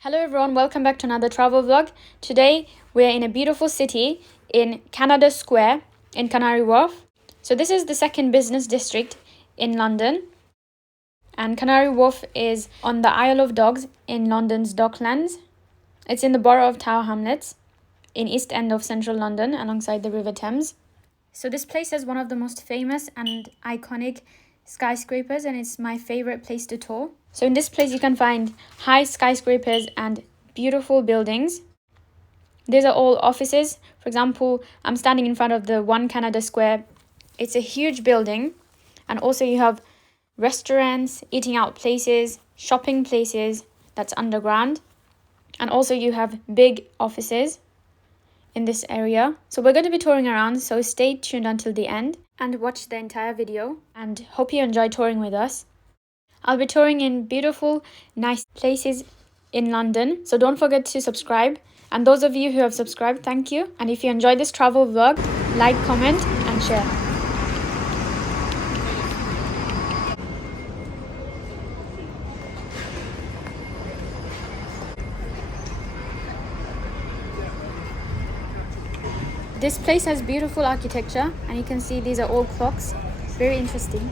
Hello everyone, welcome back to another travel vlog. Today we're in a beautiful city in Canada Square in Canary Wharf. So this is the second business district in London. And Canary Wharf is on the Isle of Dogs in London's Docklands. It's in the Borough of Tower Hamlets in East End of central London alongside the River Thames. So this place has one of the most famous and iconic skyscrapers, and it's my favorite place to tour. So in this place you can find high skyscrapers and beautiful buildings. These are all offices. For example, I'm standing in front of the One Canada Square. It's a huge building, and also you have restaurants, eating out places, shopping places that's underground, and also you have big offices in this area. So we're going to be touring around, so stay tuned until the end and watch the entire video, and hope you enjoy touring with us. I'll be touring in beautiful, nice places in London, so don't forget to subscribe. And those of you who have subscribed, thank you. And if you enjoyed this travel vlog, like, comment and share. This place has beautiful architecture, and you can see these are all clocks. Very interesting.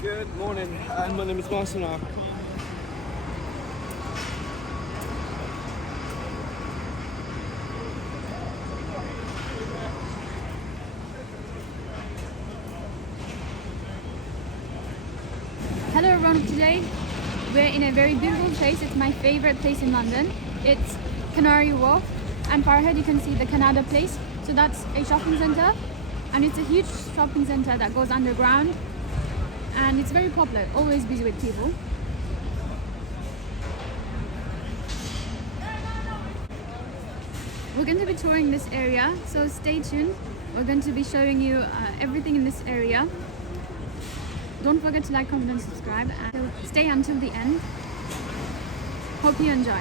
Good morning, my name is Martin. Hello everyone, today we're in a very beautiful place. It's my favorite place in London. It's Canary Wharf, and far ahead you can see the Canada Place. So that's a shopping centre, and it's a huge shopping centre that goes underground, and it's very popular, always busy with people. We're going to be touring this area, so stay tuned. We're going to be showing you everything in this area. Don't forget to like, comment and subscribe, and stay until the end. Hope you enjoy.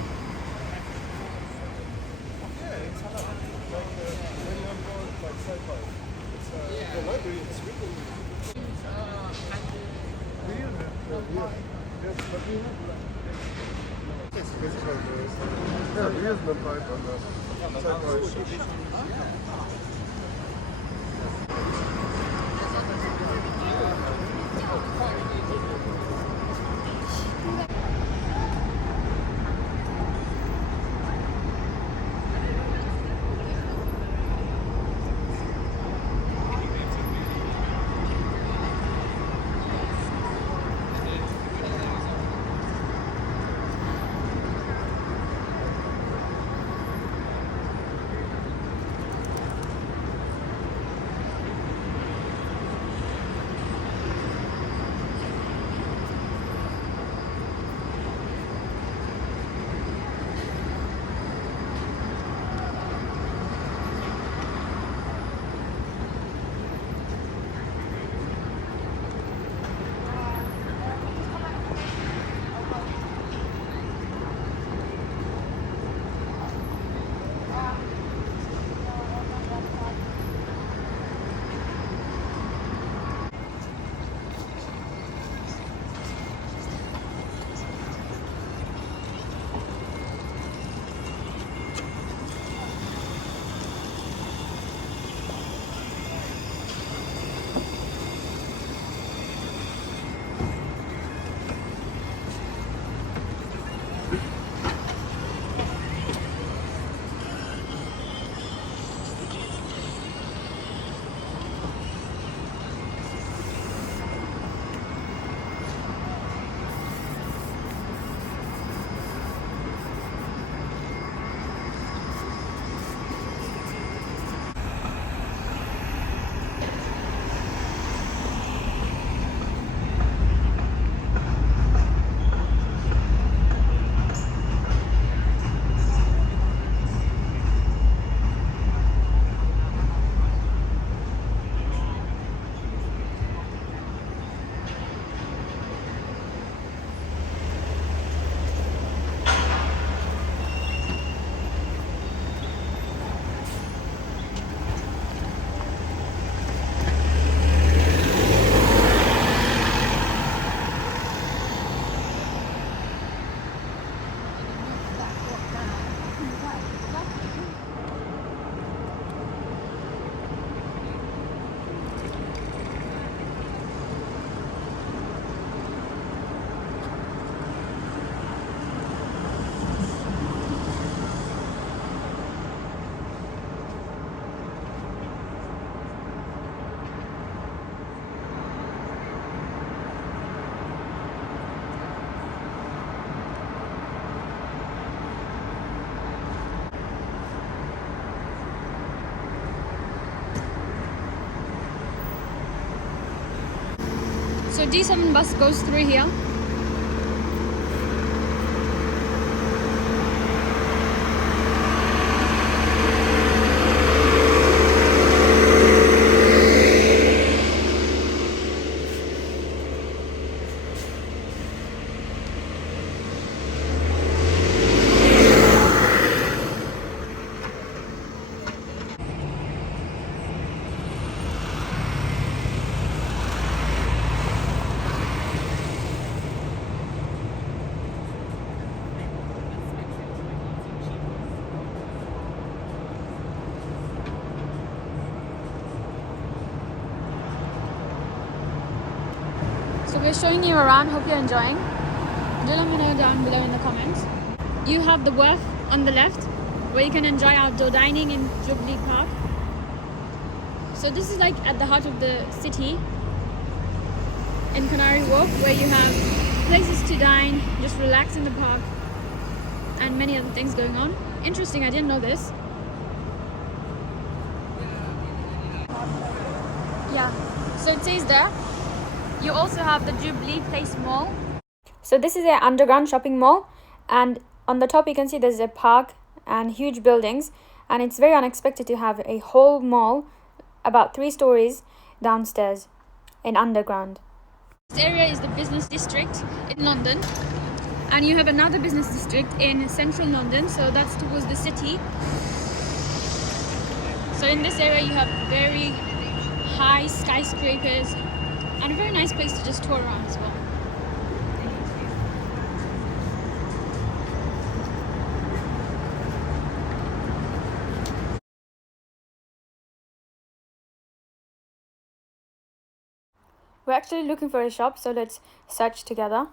D7 bus goes through here. So we're showing you around, hope you're enjoying. Do let me know down below in the comments. You have the wharf on the left where you can enjoy outdoor dining in Jubilee Park. So this is like at the heart of the city in Canary Wharf, where you have places to dine, just relax in the park, and many other things going on. Interesting, I didn't know this. Yeah, so it says there. You also have the Jubilee Place Mall. So this is an underground shopping mall, and on the top you can see there's a park and huge buildings, and it's very unexpected to have a whole mall about 3 stories downstairs in underground. This area is the business district in London, and you have another business district in central London, so that's towards the city. So in this area you have very high skyscrapers and a very nice place to just tour around as well. We're actually looking for a shop, so let's search together.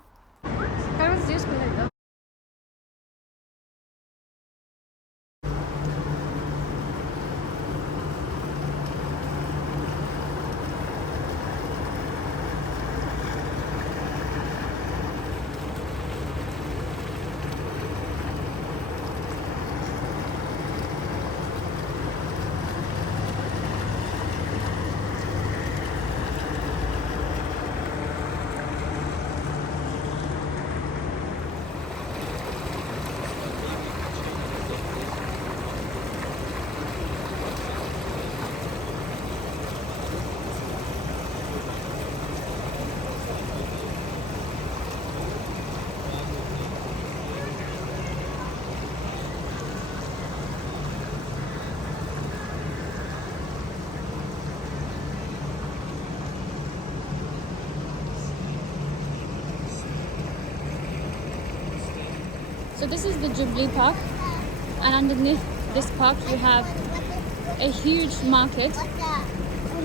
So this is the Jubilee Park, and underneath this park you have a huge market,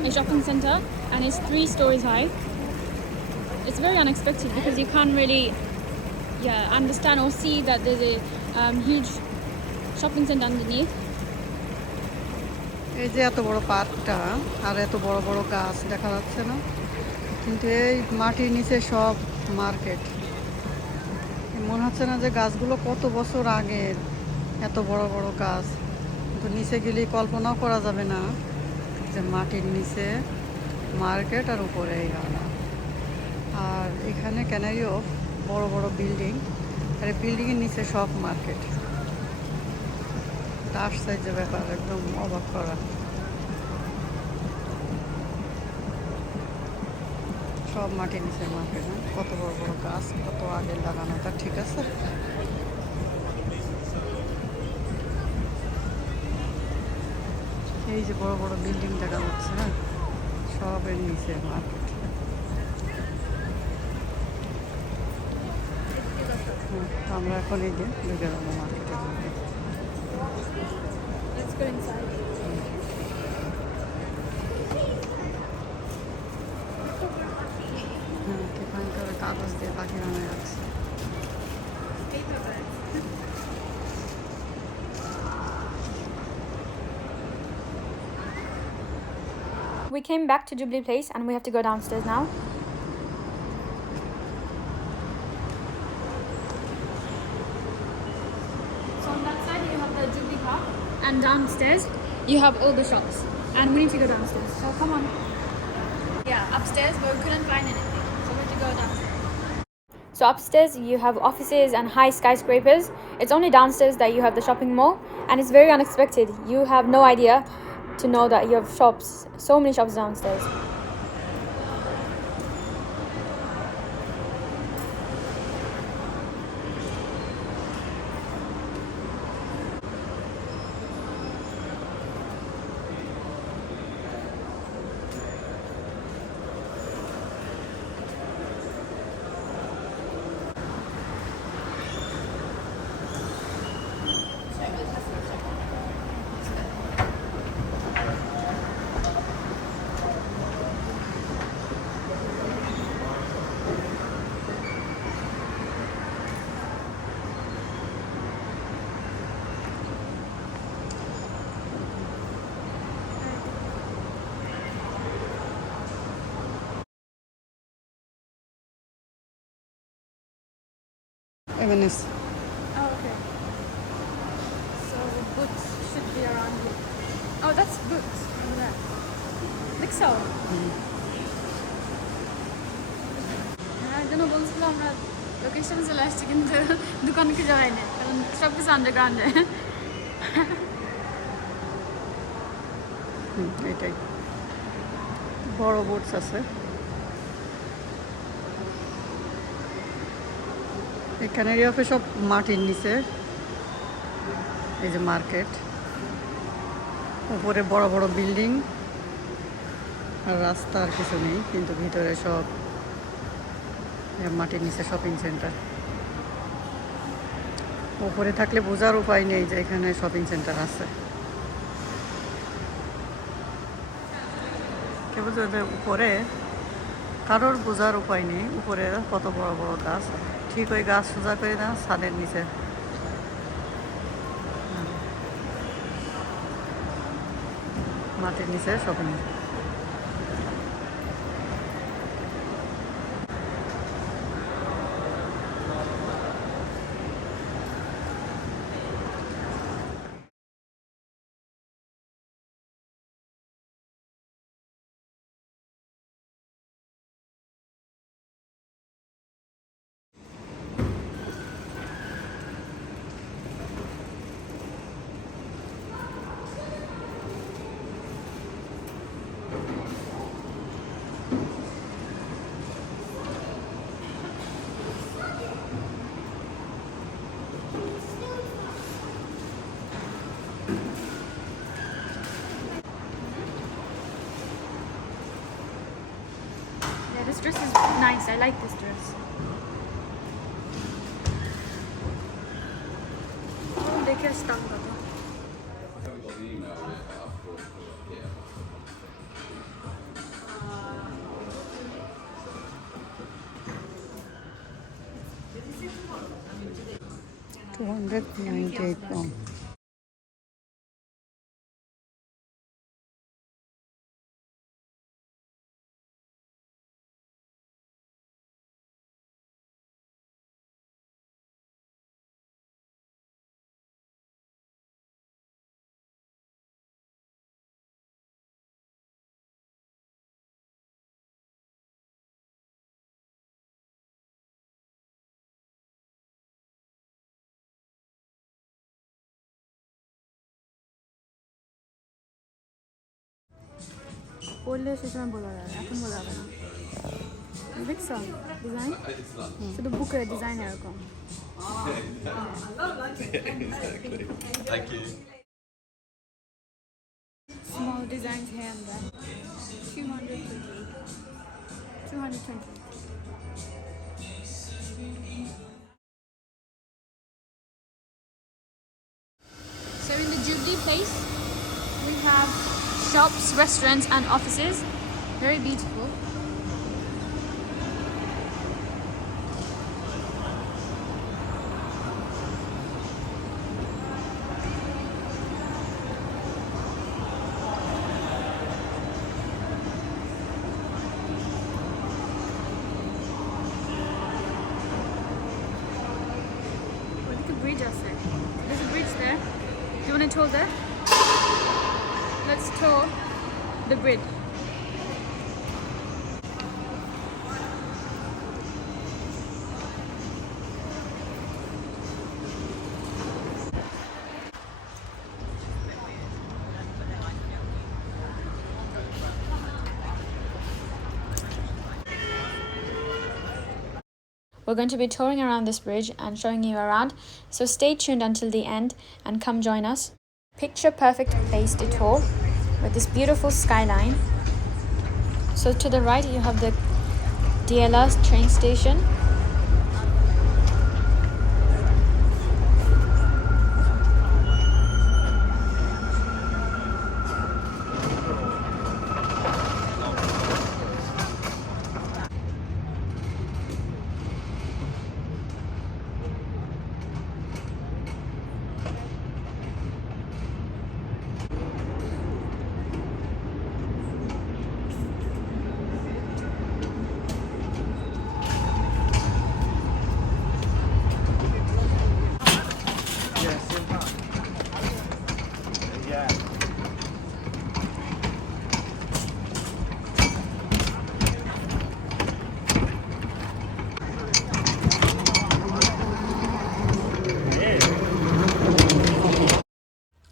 a shopping center, and it's 3 stories high. It's very unexpected because you can't really understand or see that there's a huge shopping center underneath. এই যে এত বড় পার্কটা আর এত বড় বড় গাছ দেখা যাচ্ছে না, কিন্তু এই মাটির নিচে সব মার্কেট। মনে হচ্ছে না যে গাছগুলো কত বছর আগের, এত বড় বড় গাছ, কিন্তু নিচে গেলেই কল্পনাও করা যাবে না যে মাটির নিচে মার্কেট আর উপরে এই গাছ। আর এখানে ক্যানারি ওয়ার্ফ বড় বড় বিল্ডিং, আর এই বিল্ডিংয়ের নিচে সব মার্কেট। আশ্চর্য ব্যাপার, একদম অবাক করা। সব মাটির নিচে মার্কেট, কত বড় বড় গাছ, কত আগে লাগানো, তা ঠিক আছে। এই যে বড় বড় বিল্ডিং দেখা যাচ্ছে, হ্যাঁ, সবের নিচে মার্কেট। আমরা এখন এই যে ঢুকে যাবো মার্কেটের মধ্যে। এখানকার কাগজ দিয়ে পাখি বানায় রাখছে। We came back to Jubilee Place and we have to go downstairs now. So on that side you have the Jubilee Park, and downstairs you have all the shops, and we need to go downstairs. So come on. Yeah, upstairs, but we couldn't find anything, so we're go downstairs. So upstairs you have offices and high skyscrapers. It's only downstairs that you have the shopping mall, and it's very unexpected. You have no idea to know that you have shops, so many shops downstairs. M&S. Oh, okay. So boots should be around here. Oh, that's boots over there. Like so. একজনও বলছিল আমরা লোকেশনে চলে আসছি কিন্তু দোকানে খুঁজে পাইনি কারণ সব কিছু আন্ডারগ্রাউন্ডে। এটাই বড় বুটস আছে। এই ক্যানারি ওয়ার্ফে সব মাটির নিচে, এই যে মার্কেট, উপরে বড় বড় বিল্ডিং আর রাস্তা আর কিছু নেই, কিন্তু ভিতরে সব মাটির নিচে শপিং সেন্টার। উপরে থাকলে বোঝার উপায় নেই যে এখানে শপিং সেন্টার আছে। কে বুঝবে যে উপরে, কারোর বোঝার উপায় নেই উপরে কত বড় বড় গাছ। ঠিক ওই গাছ সোজা করে না ছাদের নিচে মাটির নিচে shopping. Yeah, this dress is nice. I like this dress. Oh, they can stand up. £298. বললে সে সময় বলা যাবে, এখন বলা যাবে না। দেখছো ডিজাইন, শুধু বুকের ডিজাইন এরকম। Thank you. Small designs here and there. 220. So in the Jubilee place, we have shops, restaurants and offices. Very beautiful. Bridge আছে. There's a bridge there. Do you want to tour there? Let's tour the bridge. We're going to be touring around this bridge and showing you around, so stay tuned until the end and come join us. Picture perfect place to tour with this beautiful skyline. So to the right you have the DLR train station.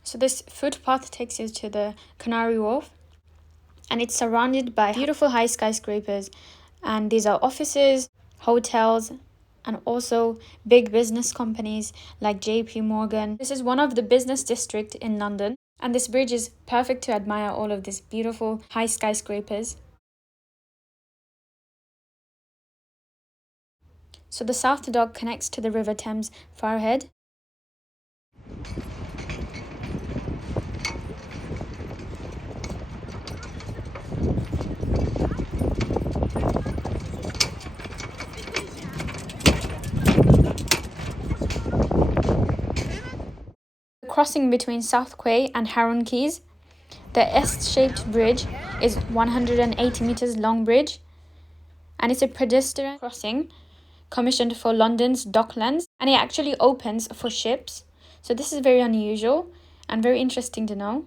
So this footpath takes you to the Canary Wharf, and it's surrounded by beautiful high skyscrapers, and these are offices, hotels, and also big business companies like JP Morgan. This is one of the business district in London, and this bridge is perfect to admire all of these beautiful high skyscrapers. So the South Dock connects to the River Thames far ahead. Crossing between South Quay and Heron Quays, the S-shaped bridge is 180 meters long bridge, and it's a pedestrian crossing commissioned for London's Docklands, and it actually opens for ships. So this is very unusual and very interesting to know.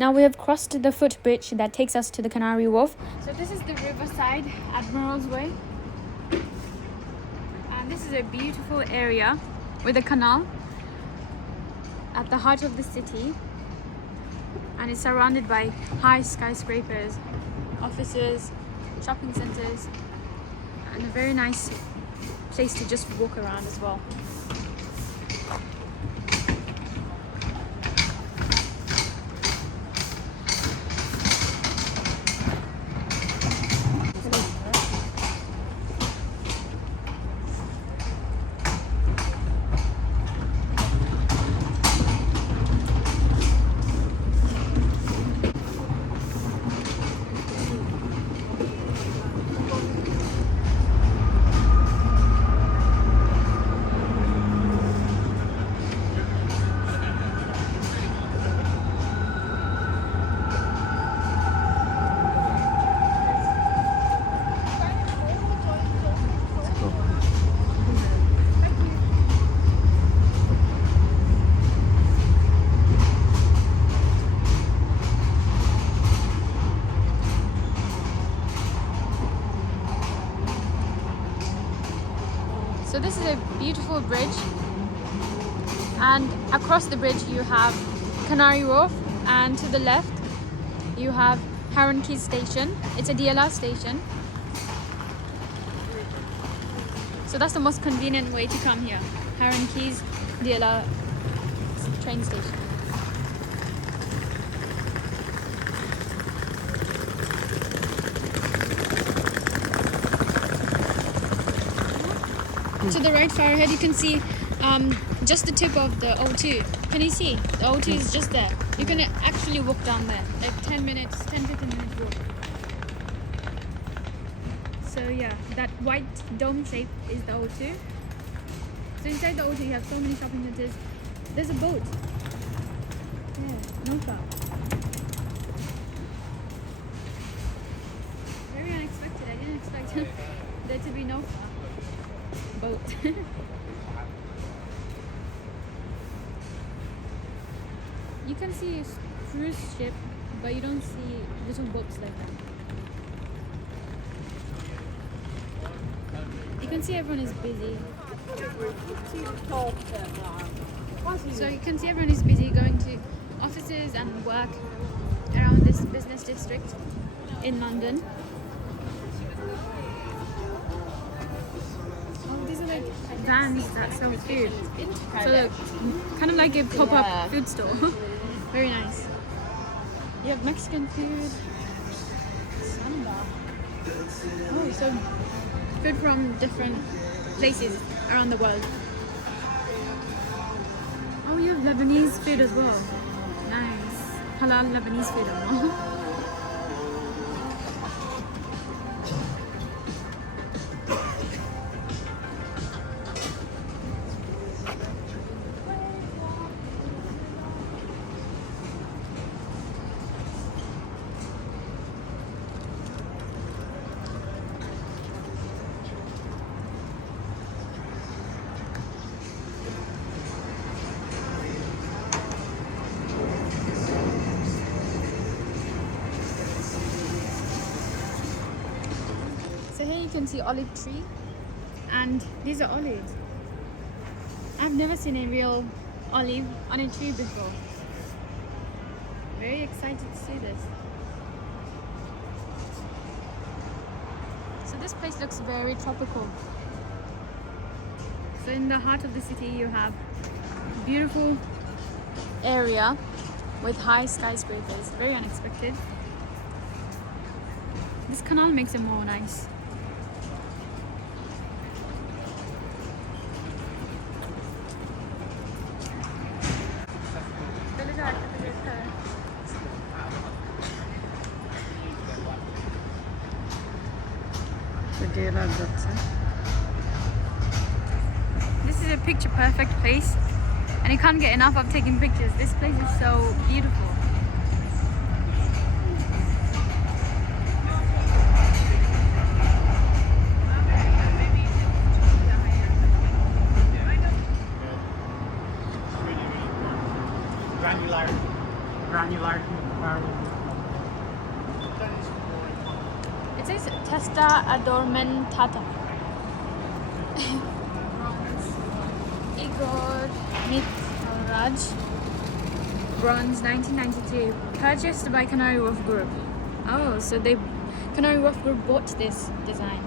Now we have crossed the footbridge that takes us to the Canary Wharf. So this is the Waterside Admirals Way. And this is a beautiful area with a canal at the heart of the city. And it's surrounded by high skyscrapers, offices, shopping centers, and a very nice place to just walk around as well. So this is a beautiful bridge, and across the bridge you have Canary Wharf, and to the left you have Heron Quays station. It's a DLR station. So that's the most convenient way to come here. Heron Quays DLR train station. To the right far ahead you can see just the tip of the O2. Can you see? The O2 is just there. You can actually walk down there, like 10-15 minutes walk. So yeah, that white dome shape is the O2. So inside the O2 you have so many shopping centers. There's a boat. Yeah, no car. Very unexpected. I didn't expect there to be no car. Boat. You can see a cruise ship, but you don't see little boats like that. You can see everyone is busy. So you can see everyone is busy going to offices and work around this business district in London. Oh, these are like vans that sell food. So kind of like a pop-up food store. Very nice. You have Mexican food. Oh, so food from different places around the world. Oh, you have Lebanese food as well. Nice. Halal Lebanese food as well. So here you can see olive tree, and these are olives. I've never seen a real olive on a tree before. Very excited to see this. So this place looks very tropical. So in the heart of the city you have a beautiful area with high skyscrapers. Very unexpected. This canal makes it more nice. This is a picture perfect place, and you can't get enough of taking pictures. This place is so beautiful. It says Testa Adormentata. Igor Mitraj, bronze 1993, purchased by Canary Wharf Group. Oh, so Canary Wharf Group bought this design.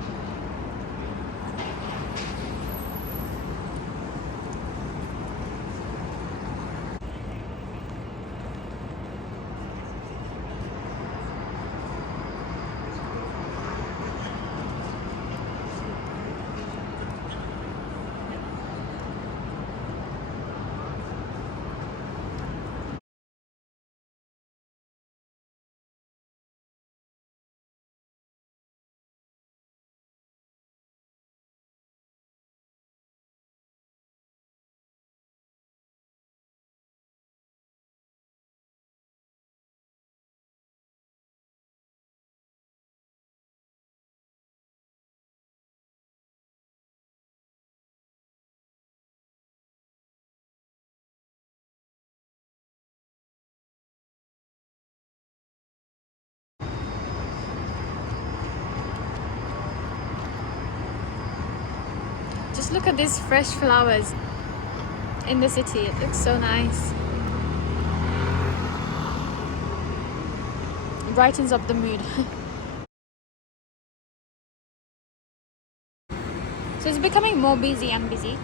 Just look at these fresh flowers in the city. It looks so nice. It brightens up the mood. So it's becoming more busy and busy.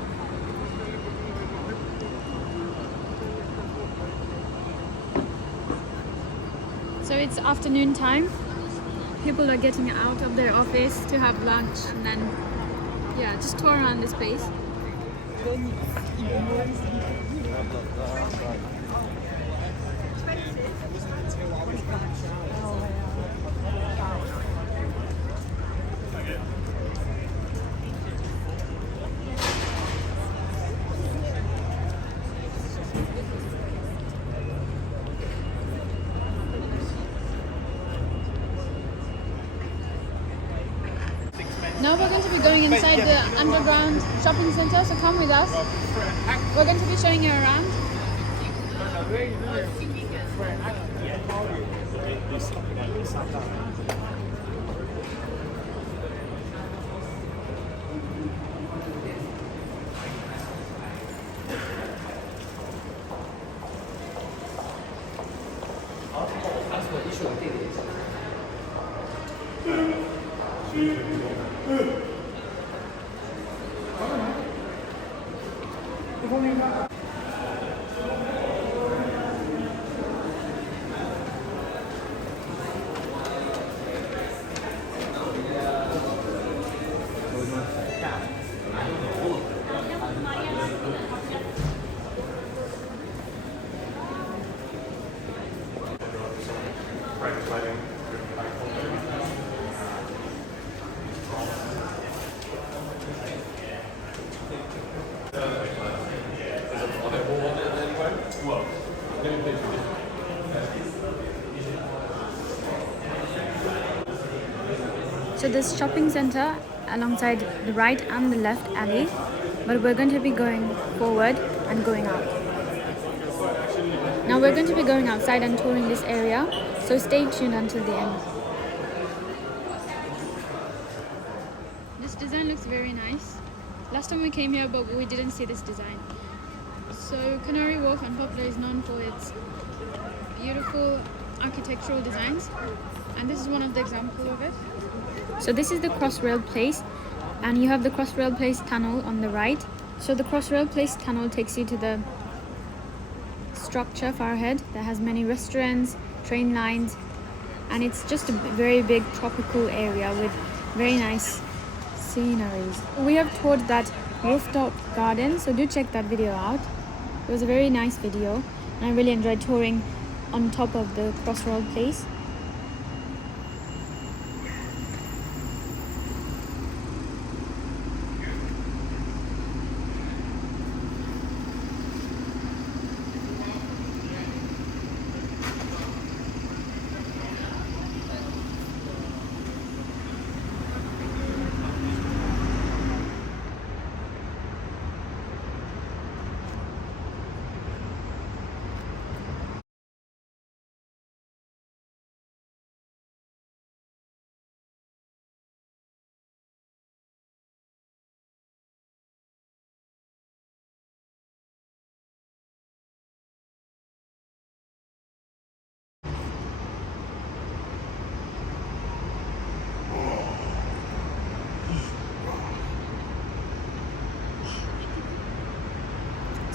So it's afternoon time. People are getting out of their office to have lunch, and then yeah, just tour around this place. Now we're going to be going inside the underground shopping center, so come with us. We're going to be showing you around. So there's shopping center alongside the right and the left alley, but we're going to be going forward and going out. Now we're going to be going outside and touring this area, so stay tuned until the end. This design looks very nice. Last time we came here, but we didn't see this design. So Canary Wharf and Poplar is known for its beautiful architectural designs, and this is one of the examples of it. So this is the Crossrail Place, and you have the Crossrail Place tunnel on the right. So the Crossrail Place tunnel takes you to the structure far ahead that has many restaurants, train lines, and it's just a very big tropical area with very nice sceneries. We have toured that rooftop garden, so do check that video out. It was a very nice video, and I really enjoyed touring on top of the Crossrail Place.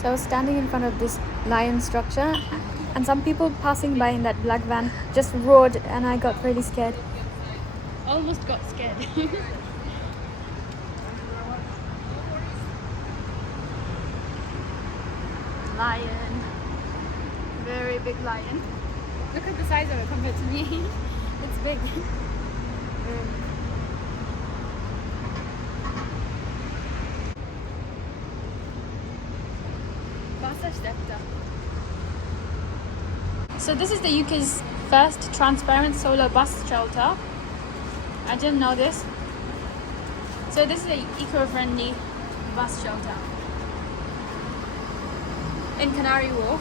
So I was standing in front of this lion structure, and some people passing by in that black van just roared, and I got really scared. Almost got scared. Lion. Very big lion. Look at the size of it compared to me. It's big. So this is the UK's first transparent solar bus shelter. I didn't know this. So this is an eco-friendly bus shelter in Canary Wharf.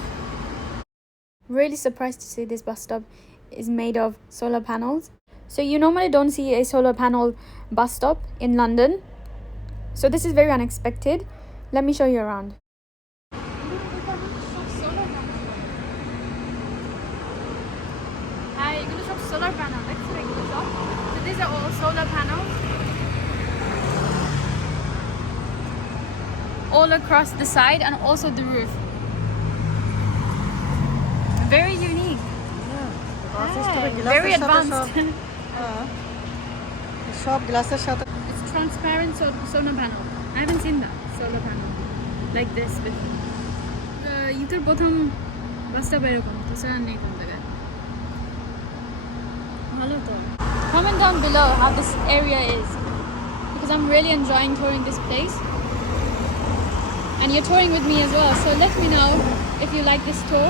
Really surprised to see this bus stop is made of solar panels. So you normally don't see a solar panel bus stop in London. So this is very unexpected. Let me show you around. Solar panel. So these are all solar panels all across the side and also the roof. Very unique. Very advanced. It's transparent solar panel. I haven't seen that solar panel like this before. ইউকের প্রথম বাসটা এরকম তো sir নেই কোন জায়গায়। Comment down below how this area is, because I'm really enjoying touring this place, and you're touring with me as well, so let me know if you like this tour.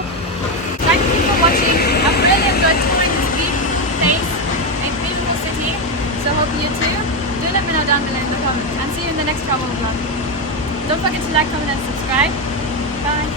Thank you for watching. I've really enjoyed touring this beautiful place, a beautiful city, so hope you too. Do let me know down below in the comments, and see you in the next travel vlog. Don't forget to like, comment and subscribe. Bye.